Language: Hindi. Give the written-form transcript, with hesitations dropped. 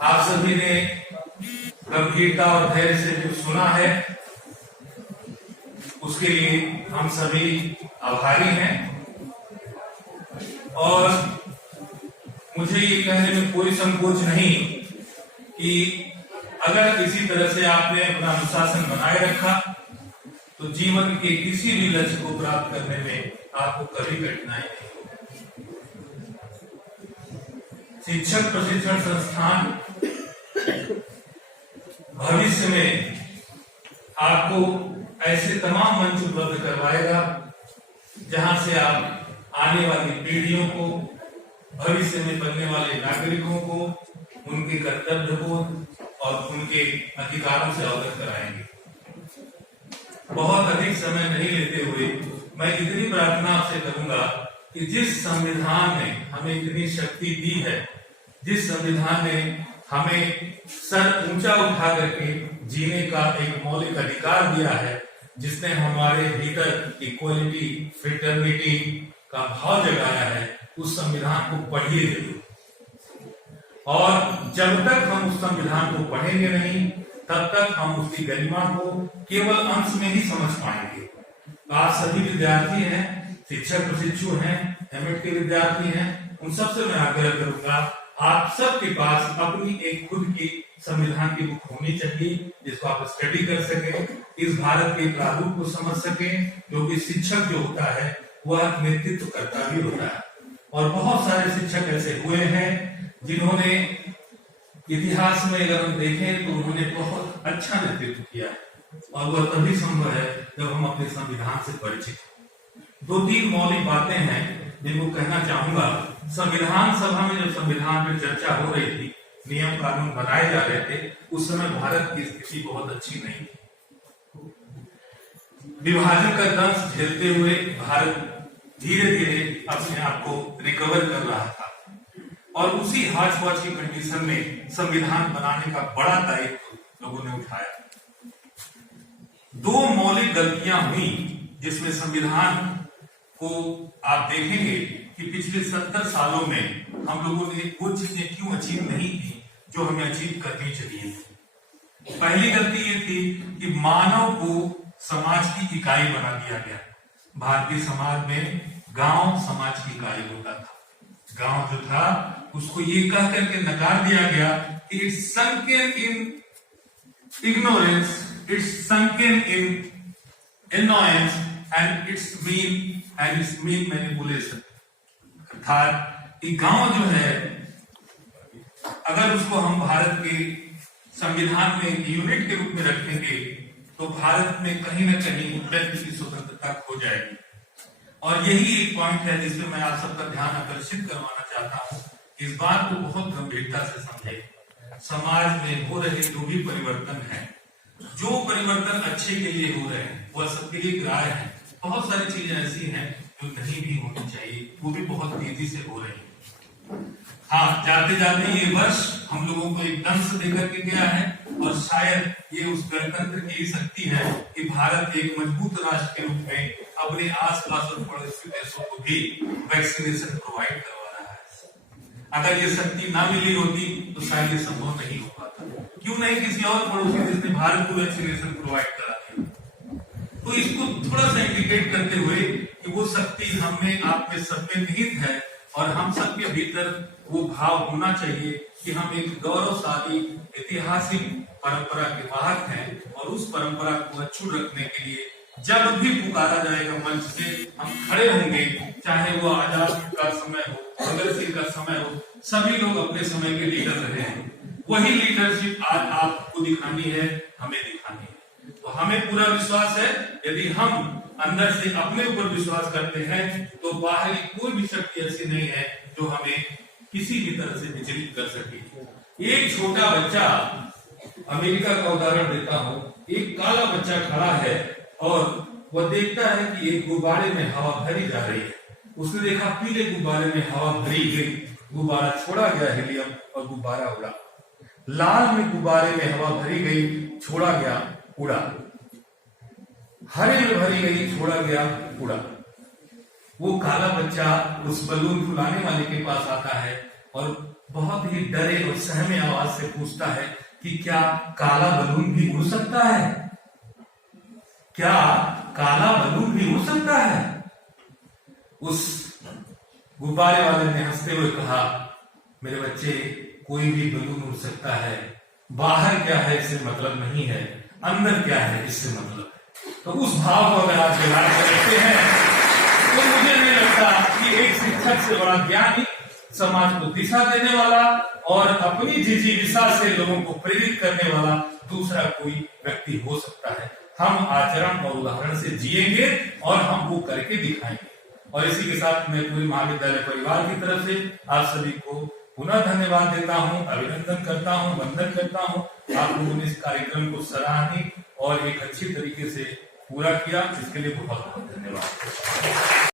आप सभी ने गंभीरता और धैर्य से जो सुना है उसके लिए हम सभी आभारी हैं। और मुझे ये कहने में कोई संकोच नहीं कि अगर इसी तरह से आपने अपना अनुशासन बनाए रखा तो जीवन के किसी भी लक्ष्य को प्राप्त करने में आपको कभी कठिनाई नहीं होगी। शिक्षक प्रशिक्षण संस्थान भविष्य में आपको ऐसे तमाम मंच उपलब्ध करवाएगा जहां से आप आने वाली पीढ़ियों को, भविष्य में बनने वाले नागरिकों को उनके कर्तव्य को और उनके अधिकारों से अवगत कराएंगे। बहुत अधिक समय नहीं लेते हुए मैं इतनी प्रार्थना आपसे करूंगा कि जिस संविधान ने हमें इतनी शक्ति दी है, जिस संविधान ने हमें सर ऊंचा उठा करके जीने का एक मौलिक अधिकार दिया है, जिसने हमारे भीतर इक्वलिटी, फ्रेटर्निटी का भाव जगाया है, उस संविधान को पढ़िए जरूर। और जब तक हम उस संविधान को पढ़ेंगे नहीं तब तक हम उसकी गरिमा को केवल अंश में ही समझ पाएंगे। तो आप सभी विद्यार्थी हैं, शिक्षक प्रशिक्षु हैं, एमएड के विद्यार्थी हैं, उन सबसे मैं आग्रह करूंगा आप सबके पास अपनी एक खुद की संविधान की बुक होनी चाहिए जिसको आप स्टडी कर सके, इस भारत के प्रारूप को समझ सके, क्योंकि शिक्षक जो होता है वह नेतृत्व करता भी होता है। और बहुत सारे शिक्षक ऐसे हुए हैं जिन्होंने इतिहास में अगर हम देखें तो उन्होंने बहुत अच्छा नेतृत्व किया है और वह तभी संभव है जब हम अपने संविधान से परिचित हैं। 2-3 मौलिक बातें हैं जिनको कहना चाहूंगा। संविधान सभा में जब संविधान पर चर्चा हो रही थी, नियम कानून बनाए जा रहे थे, उस समय भारत की स्थिति बहुत अच्छी नहीं थी। विभाजन का दंश झेलते हुए भारत धीरे धीरे अपने आप को रिकवर कर रहा था और उसी हाच-पाच की कंडीशन में संविधान बनाने का बड़ा दायित्व लोगों ने उठाया। 2 मौलिक गलतियां हुई जिसमें संविधान को आप देखेंगे कि पिछले 70 सालों में हम लोगों ने वो चीजें क्यों अचीव नहीं की जो हमें अचीव करनी चाहिए। पहली गलती ये थी कि मानव को समाज की इकाई बना दिया गया। भारतीय समाज में गांव समाज की इकाई होता था। गांव जो था उसको ये कह करके नकार दिया गया कि it's sunken in ignorance, it's sunken in annoyance and it's mean manipulation। अर्थात ये गांव जो है, अगर उसको हम भारत के संविधान में एक यूनिट के रूप में रखेंगे तो भारत में कहीं ना कहीं व्यक्ति की स्वतंत्रता खो जाएगी। और यही एक पॉइंट है जिसमें मैं आप सबका ध्यान आकर्षित करवाना चाहता हूं। इस बात को बहुत गंभीरता से समझें। समाज में हो रहे जो भी परिवर्तन है, जो परिवर्तन अच्छे के लिए हो रहे हैं वह सबके लिए ग्राह्य है। बहुत सारी चीजें ऐसी हैं जो नहीं भी होनी चाहिए, वो भी बहुत तेजी से हो रही है। हाँ, जाते जाते ये वर्ष हम लोगों को एक दंश देकर के गया है और शायद ये उस गणतंत्र की शक्ति है कि भारत एक मजबूत राष्ट्र के रूप में अपने आसपास और पड़ोसी देशों को भी वैक्सीनेशन प्रोवाइड करवा रहा है। अगर ये शक्ति ना मिली होती तो शायद ये संभव नहीं हो पाता। क्यों नहीं किसी और पड़ोसी देश ने भारत को वैक्सीनेशन प्रोवाइड करा दिया। तो इसको थोड़ा सा इंडिकेट करते हुए कि वो शक्ति हमें आप में सब में निहित है और हम सबके भीतर वो भाव होना चाहिए कि हम एक गौरवशाली ऐतिहासिक परंपरा के वाहक हैं और उस परंपरा को अक्षुण्ण रखने के लिए जब भी पुकारा जाएगा मंच से हम खड़े होंगे, चाहे वो आजाद का समय हो, भगत सिंह का समय हो। सभी लोग अपने समय के लीडर रहे हैं। वही लीडरशिप आज आपको दिखानी है, हमें दिखानी है। तो हमें पूरा विश्वास है यदि हम अंदर से अपने ऊपर विश्वास करते हैं तो बाहरी कोई भी शक्ति ऐसी नहीं है जो हमें किसी भी तरह से विचलित कर सके। एक छोटा बच्चा, अमेरिका का उदाहरण देता हूं, एक काला बच्चा खड़ा है और वह देखता है कि एक गुब्बारे में हवा भरी जा रही है। उसने देखा पीले गुब्बारे में हवा भरी गई, गुब्बारा छोड़ा गया हीलियम और गुब्बारा उड़ा। लाल में गुब्बारे में हवा भरी गई, छोड़ा गया, उड़ा। हरे में भरी गई, छोड़ा गया, उड़ा। वो काला बच्चा उस बलून फुलाने वाले के पास आता है और बहुत ही डरे और सहमे आवाज से पूछता है कि क्या काला बलून भी उड़ सकता है? क्या काला बलून भी उड़ सकता है? उस गुब्बारे वाले ने हंसते हुए कहा, मेरे बच्चे, कोई भी बलून उड़ सकता है, बाहर क्या है इससे मतलब नहीं है, अंदर क्या है इससे मतलब है। तो उस भाव को अगर आप व्यवहार करते हैं तो मुझे नहीं लगता कि एक शिक्षक से बड़ा ज्ञानी, समाज को दिशा देने वाला और अपनी जिजीविषा से लोगों को प्रेरित करने वाला दूसरा कोई व्यक्ति हो सकता है। हम आचरण और उदाहरण से जिएंगे और हम वो करके दिखाएंगे। और इसी के साथ मैं पूरी महाविद्यालय परिवार की तरफ से आप सभी को पुनः धन्यवाद देता हूं, अभिनंदन करता हूं, वंदन करता हूं। आप लोगों ने इस कार्यक्रम को सराहनीय और एक अच्छी तरीके से पूरा किया, इसके लिए बहुत बहुत धन्यवाद।